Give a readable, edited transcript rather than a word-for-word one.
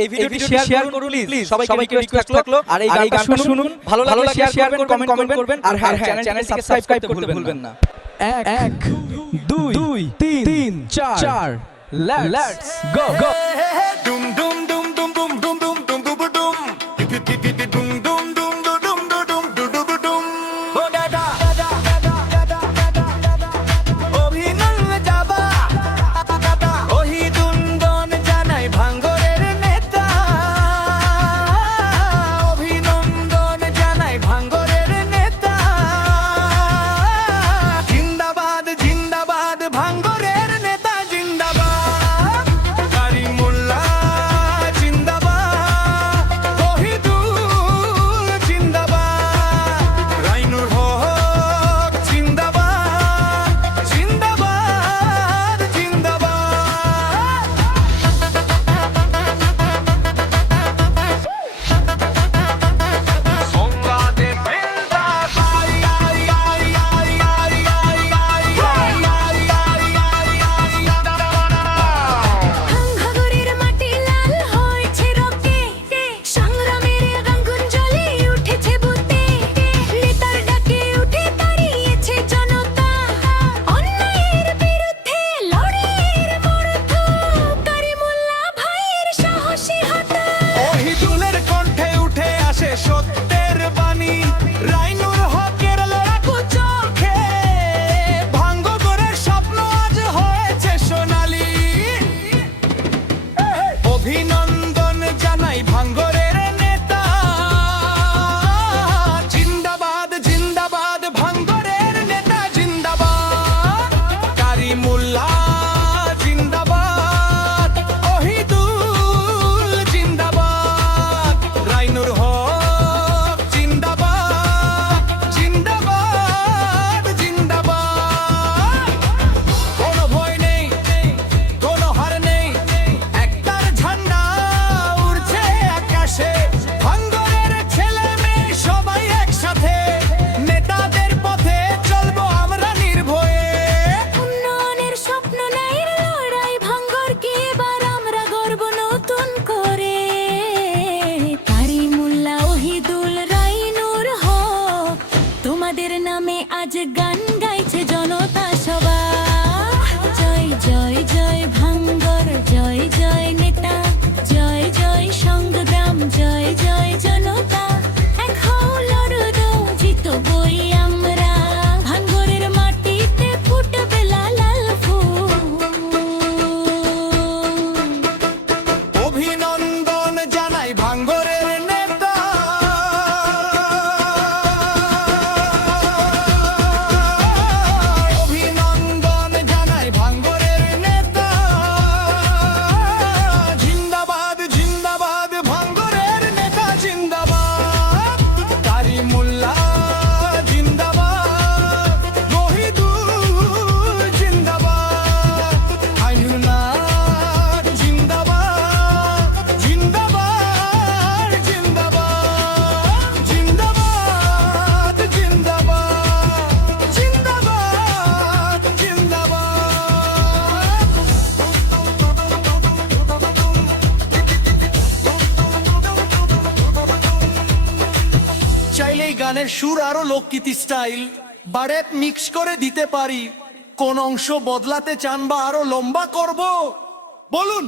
এই ভিডিওটি শেয়ার করুন প্লিজ, সবাইকে রিকোয়েস্ট থাকলো। আর এই গানটা শুনুন, ভালো লাগলে শেয়ার করবেন, কমেন্ট করবেন, আর হ্যাঁ চ্যানেলটিকে সাবস্ক্রাইব করতে ভুলবেন না। 1 2 3 4 let's go. Dum dum dum dum dum dum dum dum dum dum. Dum dum dum dum dum dum dum dum dum. Oh da da da da da da. অভিনন্দন যাবা ওহি দুন্দন জানাই ভাঙ্গরের নেতা। অভিনন্দন জানাই ভাঙ্গরের নেতা। জিন্দাবাদ জিন্দাবাদ ভাঙ্গরের নেতা জিন্দাবাদ। কারিমুল্লাহ জিন্দাবাদ। ওহিদুল জিন্দাবাদ। রাইনুর হক জিন্দাবাদ। জিন্দাবাদ জিন্দাবাদ। সংগ্রামে ফেলদা আই আই আই আই আই আই আই ভাঙ্গাগড়ের মাটি লাল হয়েছে রক্তে, সংগ্রামের রঙুন জ্বলে উঠেছে বুতে। নেতার ডাকে উঠে দাঁড়িয়েছে জনতা, অন্যায়ের বিরুদ্ধে লড়াইয়ের মর্ত। কারিমুল্লাহ ভাইয়ের সাহসী হাতা, ওহিদুলের কণ্ঠে উঠে আসে সত্যের বাণী। রাইনুর হকের লড়াকু চোখে ভাঙ্গগড়ের স্বপ্ন আজ হয়েছে সোনালী। অভিনন্দন জানাই ভাঙ্গরের নেতা। জিন্দাবাদ জিন্দাবাদ ভাঙ্গরের নেতা জিন্দাবাদ। কারিমুল্লাহ জিন্দাবাদ। ওহিদুল জিন্দাবাদ। রাইনুর হক জিন্দাবাদ। জিন্দাবাদ জিন্দাবাদ। কোনো ভয় নেই, কোনো হার নেই, একটার ঝান্ডা উড়ছে আকাশে। ভাঙ্গরের ছেলে মেয়ে সবাই একসাথে, নেতাদের পথে চলবো আমরা নির্ভয়ে। উন্নয়নের স্বপ্ন নেই লড়াই ভাঙ্গরকে এবার আমরা গর্ব নতুন করে। কারিমুল্লাহ ওহিদুল রাইনুর হক, তোমাদের নামে আজ গান গাইছে জনতা সবাই। জয় জয় জয় ভাঙ্গর, জয় জয় নেতা, জয় জয় সংগ্রাম, জয় জয় জনতা। এক হও লড়ো দৌ, জিতবই আমরা। ভাঙ্গরের মাটিতে ফুটবে লাল ফুল। অভিনন্দন জানাই ভাঙ্গরের নেতা। অভিনন্দন জানাই ভাঙ্গরের নেতা। জিন্দাবাদ জিন্দাবাদ ভাঙ্গরের নেতা জিন্দাবাদ। কারিমুল্লাহ জিন্দাবাদ। ওহিদুল জিন্দাবাদ। আইনুল্লাহ জিন্দাবাদ। জিন্দাবাদ জিন্দাবাদ। জিন্দাবাদ জিন্দাবাদ। জিন্দাবাদ জিন্দাবাদ। চাইলেই গানের সুর আরো লোকগীতি স্টাইল বারেত মিক্স করে দিতে পারি। কোন অংশ বদলাতে চান বা আরো লম্বা করব বলুন।